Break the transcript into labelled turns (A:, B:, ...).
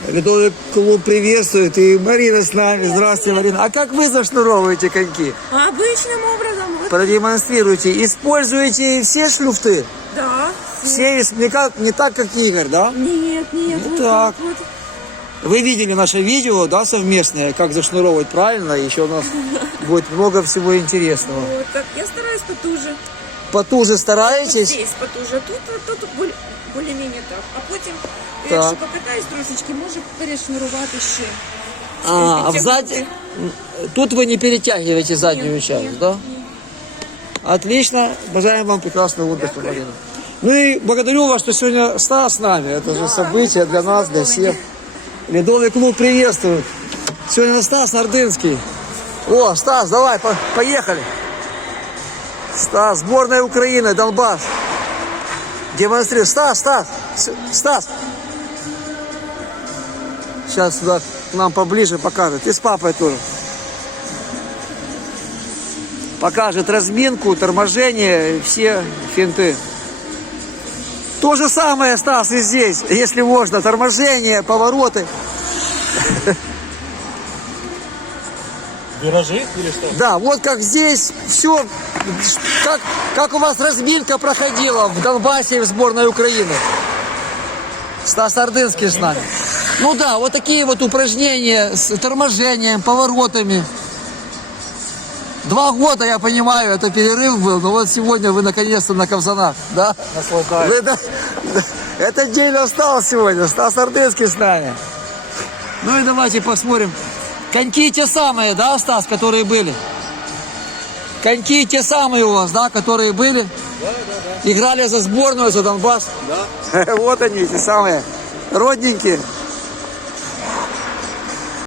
A: Ледовый клуб приветствует. И Марина с нами. Здравствуйте, Марина. А как вы зашнуровываете коньки?
B: Обычным образом. Вот.
A: Продемонстрируйте. Используете все шлюфты?
B: Да.
A: Все не так, как Игорь, да?
B: Нет.
A: Ну
B: Вот
A: так.
B: Вот.
A: Вы видели наше видео, да, совместное, как зашнуровывать правильно. Еще у нас будет много всего интересного.
B: Вот так. Я стараюсь потуже.
A: Потуже
B: Вот
A: стараетесь?
B: здесь потуже. Тут более-менее так. А потім,
A: Так.
B: якщо покатаюсь трошечки, може перешнурувати ще.
A: А сзади, тут вы не перетягиваете заднюю часть, да? Отлично. Бажаем вам прекрасного отдыха, Марина. Ну и благодарю вас, что сегодня Стас с нами. Это же событие для нас, для всех. Ледовый клуб приветствует. Сегодня Стас Ордынский. О, Стас, давай, поехали. Стас, сборная Украины, Донбасс. Демонстрируй. Стас. Сейчас сюда к нам поближе покажет. И с папой тоже. Покажет разминку, торможение, все финты. То же самое, Стас, и здесь, если можно. Торможение, повороты.
C: Виражи или что?
A: Да, вот как здесь все, как у вас разминка проходила в Донбассе и в сборной Украины. Стас Ордынский с нами. Ну да, вот такие вот упражнения с торможением, поворотами. 2 года, я понимаю, это перерыв был, но вот сегодня вы наконец-то на Кобзонах, да?
C: Наслаждаюсь.
A: Этот день настал сегодня, Стас Ордынский с нами. Ну и давайте посмотрим. Коньки те самые, да, Стас, которые были? Коньки те самые у вас, да, которые были?
C: Да.
A: Играли за сборную, за Донбасс?
C: Да.
A: Вот они, те самые, родненькие.